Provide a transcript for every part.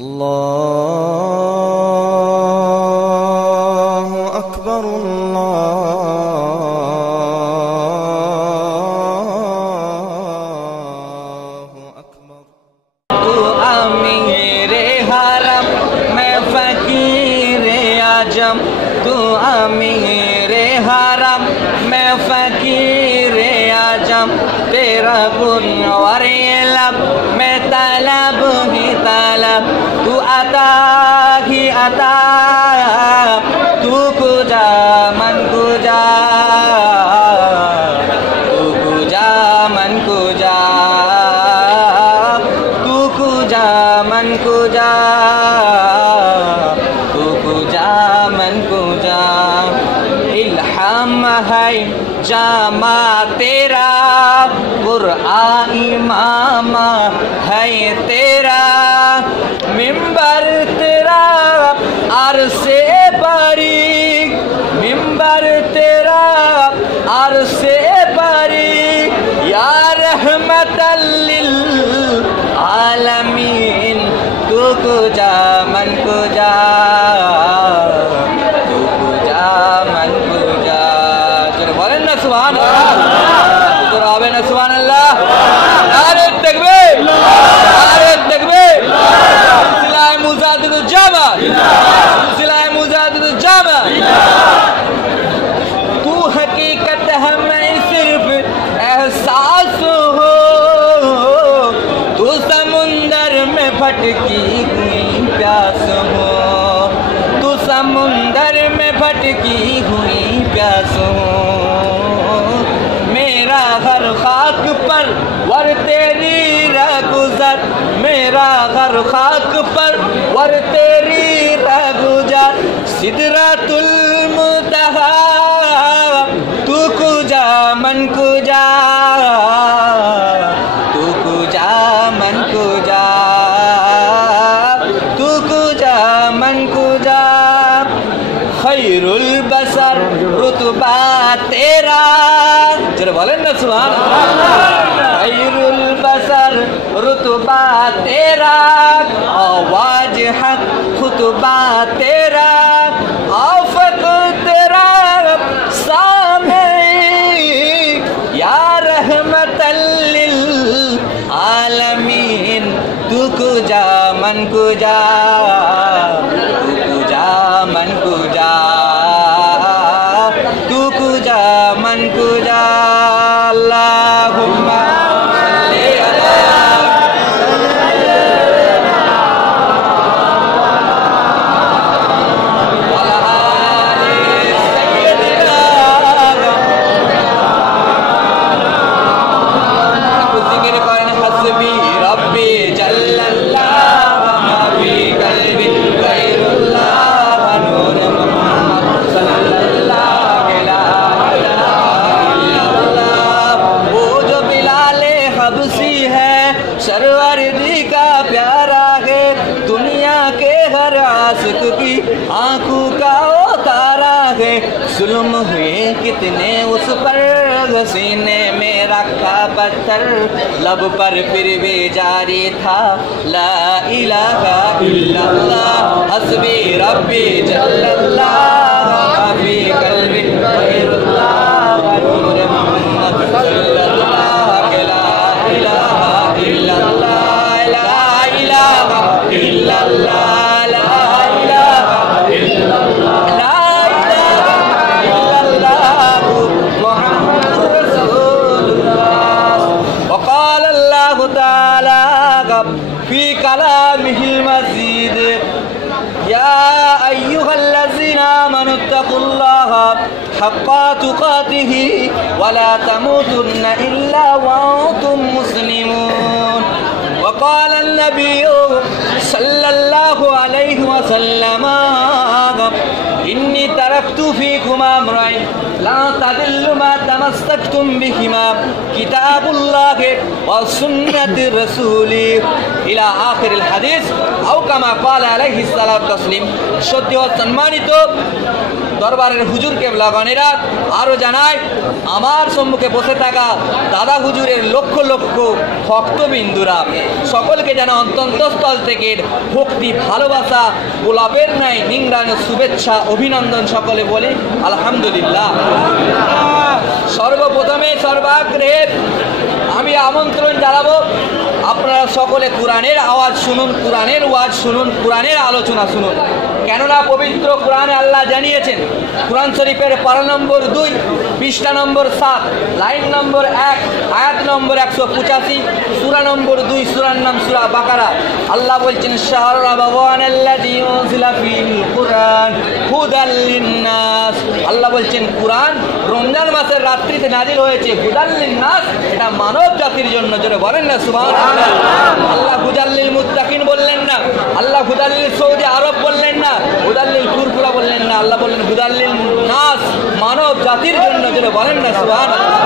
اللہ اکبر اللہ اکبر میرے حرم میں فقیر آجم تو میرے حرم میں فقیر جم تیرا گن اور یہ لب میں طلب ہی طلب۔ تو عطا ہی عطا، تو کجا امام ہے تیرا ممبر، تیرا عرص بری ممبر، تیرا عرص بری یا رحمت للعالمین، تو کجا، من کو ہوئی پیاسوں۔ میرا گھر خاک پر ور تیری رگزر میرا گھر خاک پر ور تیری رگزر سدرت المتحا تو کجا من کجا؟ سبحان اللہ خیر البصر، رتبہ تیرا، آواز حق، خطبہ تیرا، آفت تیرا، سامنے، یا رحمت للعالمین، تو کجا، من کجا۔ लब पर फिर जारी था। ला इलाहा इल्लल्लाह। हस्बी रब्बी जल्लल्लाह अभी कल्बी गैरुल्लाह नूर मोहम्मद सल्लल्लाह ला इलाहा इल्लल्लाह। ला इलाहा इल्लल्लाह أيها الذين آمنوا اتقوا الله حق تقاته ولا تموتن إلا وأنتم مسلمون. وقال النبي صلى الله عليه وسلم إني تركت فيكم أمرين لا تضل ما تمسكتم بهما كتاب الله وسنة رسوله إلى آخر الحديث أو ওকামা কাল আলাইহিস সালাম তসলিম সত্যি ও সম্মানিত দরবারের হুজুর কেবলাগণেরা আরও জানায়, আমার সম্মুখে বসে থাকা দাদা হুজুরের লক্ষ লক্ষ ভক্তবিন্দুরা, সকলকে যেন অন্তন্তস্থল থেকে ভক্তি, ভালোবাসা, গোলাপের ন্যায় নিংরানের শুভেচ্ছা, অভিনন্দন সকলে বলি, আলহামদুলিল্লাহ। সর্বপ্রথমে সর্বাগ্রে আমি আমন্ত্রণ জানাব, আপনারা সকলে কোরআনের আওয়াজ শুনুন, কোরআনের ওয়াজ শুনুন, কোরআনের আলোচনা শুনুন। কেননা পবিত্র কোরআনে আল্লাহ জানিয়েছেন, কোরআন শরীফের পারা নম্বর দুই, পৃষ্ঠা নম্বর সাত, লাইন নম্বর এক, আয়াত নম্বর একশো পঁচাশি, সুরা নম্বর দুই, সুরার নাম সুরা বাকারা। আল্লাহ বলছেন আল্লাহ বলছেন, কোরআন রমজান মাসের রাত্রিতে নাজিল হয়েছে। হুদাল লিন্নাস, এটা মানব জাতির জন্য। যেন বলেন না, সুবহানাল্লাহ। আল্লাহ হুদাল্লিল মুত্তাকিন বললেন আল্লাহ হুদাল্লিল সৌদি আরব বললেন না, হুদাল্লিল ফুরফুরা বললেন না, আল্লাহ বললেন হুদাল্লিল নাস, মানব জাতির জন্য যেন বলেন না, সুবহানাল্লাহ।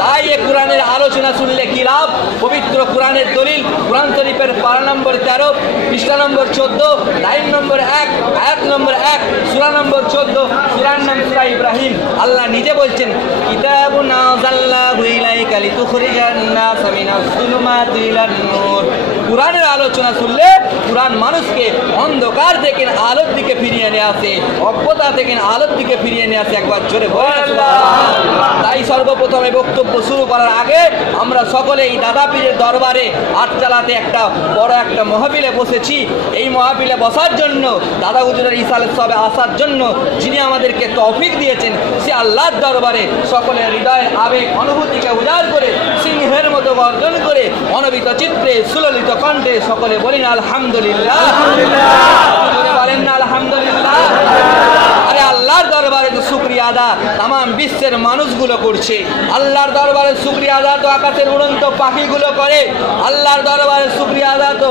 তাই এ কোরআনের আলোচনা শুনলে কি লাভ? পবিত্র কোরআনের দলিল, কোরআন শরীফের পারা নম্বর তেরো, পৃষ্ঠা নম্বর চোদ্দ, লাইন নম্বর এক, আয়াত নম্বর এক, সুরা নম্বর চোদ্দ, সুরার নাম সুরা ইব্রাহিম। আল্লাহ নিজে বলছেন, কিতাবুন আযাল্লাহু ইলাইকা লিতুখরিজান নাস মিনাজ যুলুমাতি ইলান কোরআনের আলোচনা শুনলে কোরআন মানুষকে অন্ধকার থেকে আলোর দিকে ফিরিয়ে নিয়ে আসে অজ্ঞতা থেকে আলোর দিকে ফিরিয়ে নিয়ে আসে একবার জোরে তাই সর্বপ্রথমে বক্তব্য শুরু করার আগে আমরা সকলে এই দাদা পীরের দরবারে আট চালাতে একটা বড় একটা মহাবিলে বসেছি। এই মহাবিলে বসার জন্য দাদা হুজুরের ইসালের সবে আসার জন্য যিনি আমাদেরকে তৌফিক দিয়েছেন সে আল্লাহর দরবারে সকলের হৃদয়ের আবেগ অনুভূতিকে উজাড় করে সিংহের মতো বর্জন করে অনবিত চিত্রে সুললিত কণ্ঠে সকলে বলেন আলহামদুলিল্লাহ। বলেন না আলহামদুলিল্লাহ। আরে আল্লাহর দরবারে তো শুক্রিয়া আদা তাম বিশ্বের মানুষগুলো করছে। আল্লাহর দরবারে শুক্রিয়া আদা তো আকাশের উড়ন্ত পাখিগুলো করে। আল্লাহর দরবারে শুক্রিয়া আদা তো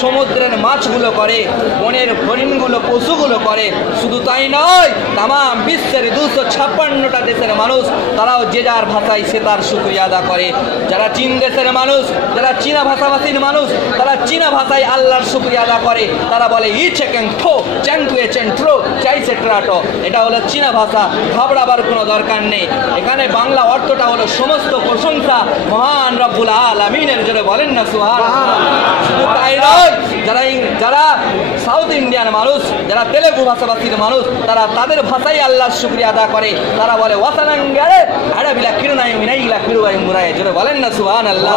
সমুদ্রের মাছগুলো করে, বনের হরিণগুলো, পশুগুলো করে। শুধু তাই নয় তাম বিশ্বের দুশো ছাপ্পান্নটা দেশের মানুষ, তারাও যে যার ভাষায় সে তার শুক্রিয়া আদা করে। যারা চীন দেশের মানুষ, যারা চীনা ভাষাভাষীর মানুষ, তারা চীনা ভাষায় আল্লাহর শুক্রিয়া আদা করে। তারা বলে, ই চেকেন থো চ্যাংটুয়ে চেন্ট্রো চাইছে ট্রাটো এটা হলো চীনা ভাষা। ঘাবড়াবার কোনো দরকার নেই। এখানে বাংলা অর্থটা হলো সমস্ত প্রশংসা মহান রব্বুল আলামিনের জন্য বলেন না সুহান শুধু তাই নয় যারা যারা সাউথ ইন্ডিয়ান মানুষ যারা তেলেগু ভাষাভাষীর মানুষ তারা তাদের ভাষাই আল্লাহর শুক্রিয়া আদা করে। তারা বলে ওয়াসানাঙ্গারে আড়াবিলা কিরনাই মিনাইলা কিরুবাই মুরাই জোরে বলেন না সুহান আল্লাহ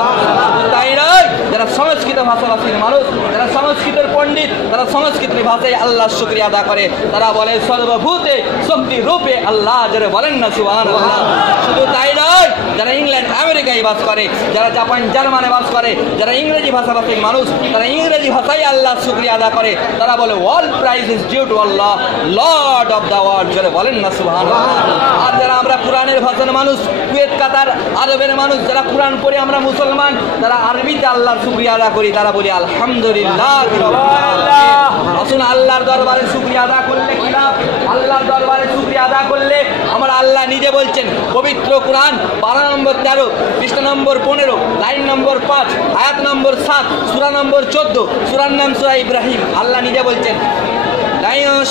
তাই নয় যারা সংস্কৃত ভাষাভাষীর মানুষ, যারা সংস্কৃতের পণ্ডিত, তারা সংস্কৃতের ভাষায় আল্লাহ শুক্রিয়া আদা করে। তারা বলে, সর্বভূতে শক্তি রূপে আল্লাহ যারা বলেন না সুহান শুধু তাই নয়, যারা ইংল্যান্ড, আমেরিকায় বাস করে, যারা জাপান, জার্মানে বাস করে, যারা ইংরেজি ভাষাভাষীর মানুষ, তারা ইংরেজি ভাষায় আল্লাহ শুক্রিয়া আদা করে। তারা বলে world prize is due to Allah lord of the world যারা বলেন না সুহান আর যারা আমরা কোরআনের ভাষার মানুষ, কুয়েত, কাতার, আরবের মানুষ, যারা কোরআন পড়ে আমরা মুসলমান, তারা আরবিতে আল্লাহর শুক্রিয়া আদা করি, তারা বলি, আলহামদুলিল্লাহ আসুন, আল্লাহর দরবারে শুক্রিয়া আদা করলে কি লাভ? আল্লাহর দরবারে শুক্রিয়া আদা করলে আমার আল্লাহ নিজে বলছেন, পবিত্র কোরআন, বারো নম্বর তেরো কৃষ্ণ নম্বর পনেরো, লাইন নম্বর পাঁচ, আয়াত নম্বর সাত, সুরা নম্বর চোদ্দ, সুরার নাম সুরা ইব্রাহিম। আল্লাহ নিজে বলছেন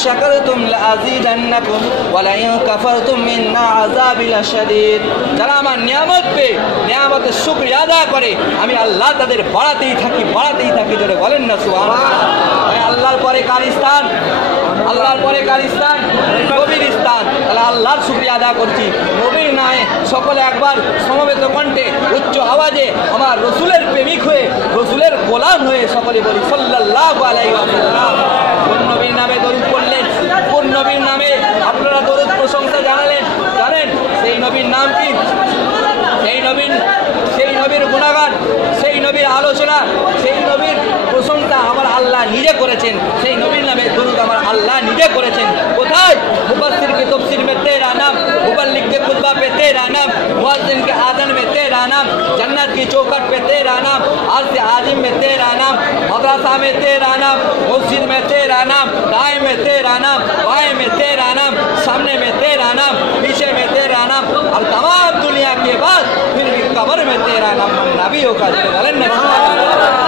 শাকারতুম লাযিদান্নাকুম ওয়া লাইন কাফারতুম মিন আযাবি লাশাদীদ যারা আমার নিয়ামত পেয়ে নিয়ামতের শুকরিয়া আদা করে, আমি আল্লাহ তাদের বাড়াতেই থাকি বাড়াতেই থাকি জোরে বলেন না, সুবহানাল্লাহ। আল্লাহর পরে কার স্থান? আল্লাহর পরে কার স্থান? নবীর স্থান। তাহলে আল্লাহর শুক্রিয়া আদা করছি। নবীর নামে সকলে একবার সমবেত কণ্ঠে, উচ্চ আওয়াজে আমার রসুলের প্রেমিক হয়ে, রসুলের গোলাম হয়ে সকলে বলি কোন নবীর নামে দরুদ পড়লেন। কোন নবীর নামে আপনারা দরুদ প্রশংসা জানালেন? জানেন, সেই নবীর নাম কি? সেই নবীর সেই নবীর গুণাগান সেই নবীর আলোচনা, সেই নবীর প্রশংসা আমার আল্লাহ নিজে করেছেন। সেই নবীর নামে দরুদ আমার আল্লাহ নিজে করেছেন। কোথায়? মুবাসিরকে তফসির পেতে রানাম মুবাল্লিককে খুতবা পেতে রানাম মুয়াজ্জিনকে আদ نام جنت کی چوکٹ پہ تیرا نام عرض عظیم میں تیرا نام مدرسہ میں تیرا نام مسجد میں تیرا نام میں تیرا نام بائیں میں تیرا نام سامنے میں تیرا نام پیچھے میں تیرا نام اور تمام دنیا کے بعد پھر بھی قبر میں تیرا نام نبی ہوگا